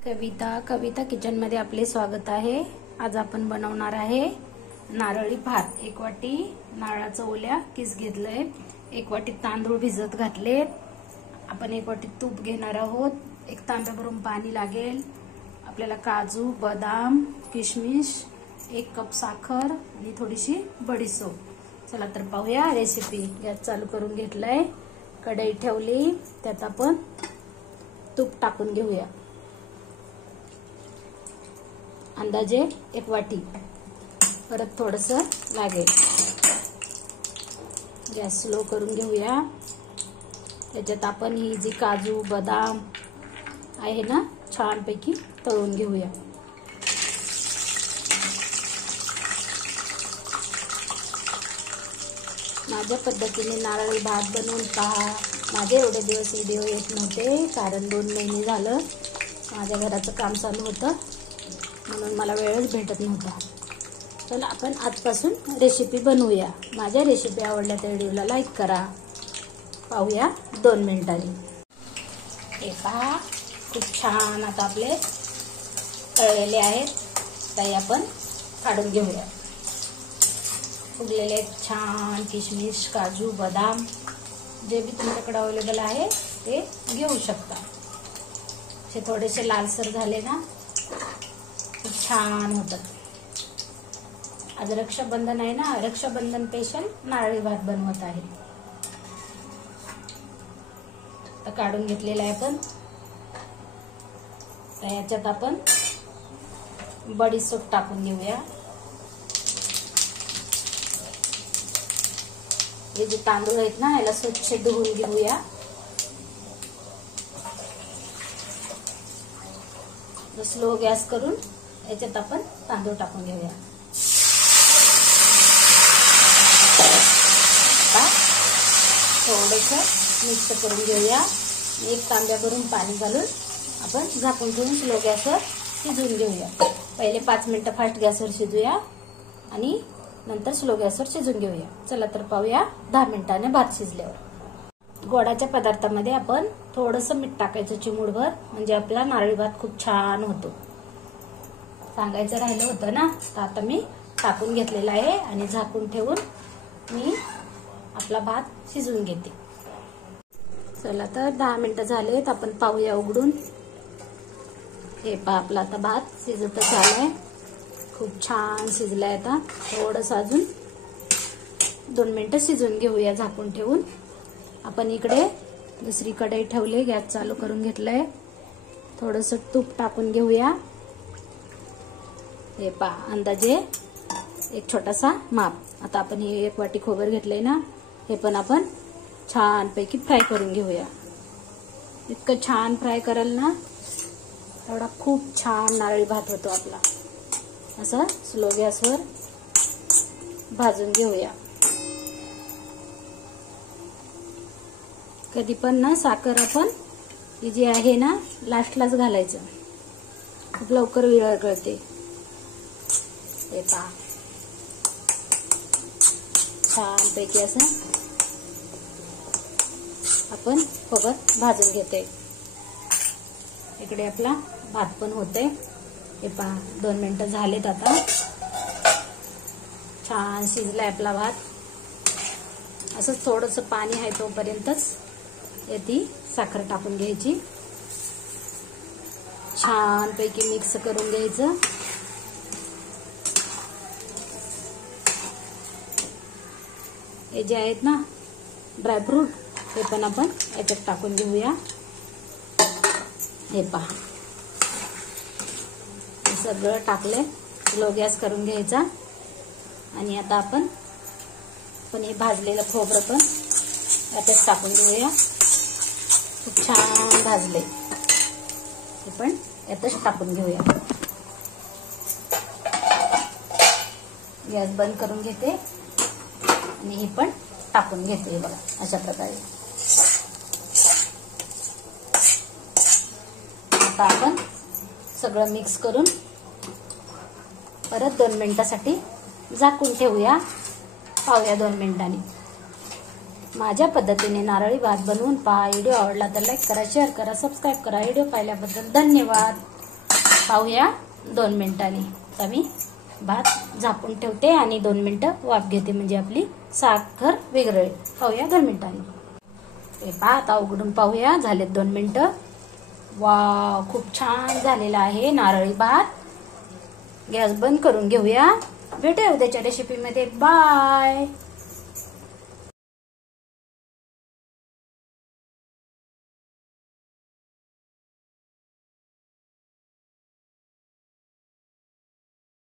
कविता kitchen मध्ये आपले स्वागत आहे। आज आपण बनवणार आहे नारळी भात। 1 वाटी नारळाच्या ओल्या किस घेतलंय, 1 वाटी तांदूळ भिजत घातले, आपण 1 वाटी तूप घेणार आहोत, 1 तांब्या भरून पाणी लागेल, आपल्याला काजू, बदाम, किशमिश, 1 कप साखर आणि थोडीशी बडीशेप। चला तर पाहूया रेसिपी। गॅस चालू करून घेतलाय, कढई ठेवली, त्यात आपण तूप टाकून घेऊया। अंदाजे 1 वाटी, परत थोडस लागेल। गॅस स्लो करून घेऊया। त्याच्यात आपण ही जी काजू बदाम आहे ना, छानपैकी तळून घेऊया। माझ्या पद्धतीने नारळी भात बनवून पहा। माझे एवढे दिवस व्हिडिओ येत नव्हते, कारण 2 महिने झालं माझ्या घराचं काम चालू होतं, म्हणून मला वेळच भेटत नव्हता। चला आपण आजपासून रेसिपी बनवूया। माझ्या रेसिपी आवडल्या तर व्हिडिओला लाईक करा। पाहूया 2 मिनिटांनी। हे पहा, खूप छान आता आपले तळलेले आहेत, ते आपण काढून घेऊया। फुगलेले छान किशमिश, काजू, बदाम जे भी तुमच्याकडे अवेलेबल आहे ते घेऊ शकता। हे थोडेसे लालसर झाले ना, छान होतात। आज रक्षाबंधन आहे ना, रक्षाबंधन स्पेशल नारळी भात बनवत आहे। तर काढून घेतलेला आहे आपण। तर याच्यात आपण बडीशेप टाकून घेऊया। हे जे तांदूळ आहेत ना, याला स्वच्छ धुवून घेऊया। स्लो गॅस करून याच्यात आपण तांदूळ टाकून घेऊया। थोडंसं मिक्स करून घेऊया। 1 तांब्या भरून पाणी घालून आपण झाकून ठेवून स्लो गॅसवर शिजवून घेऊया। पहिले 5 मिनिटं फास्ट गॅसवर शिजूया आणि नंतर स्लो गॅसवर शिजवून घेऊया। चला तर पाहूया 10 मिनिटांनी भात शिजल्यावर। गोडाच्या पदार्थामध्ये आपण थोडंसं मीठ टाकायचं, चिमूटभर, म्हणजे आपला नारळी भात खूप छान होतो। सांगायचं राहिलं होतं ना, तर आता मी टाकून घेतलेला आहे आणि झाकून ठेवून मी आपला भात शिजवून घेते। चला तर 10 मिनिटं झालेत, आपण पाहूया उघडून। हे पहा, आपला आता भात शिजतच आलाय, खूप छान शिजलाय। आता थोडंसं अजून 2 मिनिटं शिजवून घेऊया झाकून ठेवून। आपण इकडे दुसरी कढई ठेवली, गॅस चालू करून घेतलाय, थोडंसं तूप टाकून घेऊया। हे पहा, अंदाजे 1 छोटासा माप। आता आपण हे 1 वाटी खोबर घेतलंय ना, हे पण आपण छानपैकी फ्राय करून घेऊया। इतकं छान फ्राय कराल ना, एवढा खूप छान नारळी भात होतो आपला। असं स्लो गॅसवर भाजून घेऊया। कधी पण ना साखर आपण ही जी आहे ना, लास्टलाच घालायचं, खूप लवकर विरघळते। हे पहा, छानपैकी असं आपण खोबर भाजून घेते। इकडे आपला भात पण होते। हे पहा, 2 मिनिटं झालेत, आता छान शिजलाय आपला भात। असं थोडंसं पाणी आहे तोपर्यंतच याची साखर टाकून घ्यायची, छानपैकी मिक्स करून घ्यायचं। हे जे आहेत ना ड्रायफ्रूट, ते पण आपण याच्यात टाकून घेऊया। हे पहा, हे सगळं टाकलंय, स्लो गॅस करून घ्यायचा। आणि आता आपण हे भाजलेलं खोबरं पण याच्यात टाकून घेऊया। खूप छान भाजले, हे पण यातच टाकून घेऊया। गॅस बंद करून घेते आणि हे पण टाकून घेते। बघा, अशा प्रकारे। आता आपण सगळं मिक्स करून परत 2 मिनिटांसाठी झाकून ठेवूया। पाहूया 2 मिनिटांनी। माझ्या पद्धतीने नारळी भात बनवून पहा। व्हिडिओ आवडला तर लाईक करा, शेअर करा, सबस्क्राईब करा। व्हिडिओ पाहिल्याबद्दल धन्यवाद। पाहूया 2 मिनिटांनी. आता मी भात झाकून ठेवते आणि 2 मिनिटं वाफ घेते, म्हणजे आपली साखर विरघळेल. पाहूया 2 मिनिटांनी. हे भात उघडून पाहूया. झालेत 2 मिनिटं. वाव, खूप छान झालेला आहे नारळी भात. गॅस बंद करून घेऊया. भेटूया उद्याच्या रेसिपीमध्ये. बाय.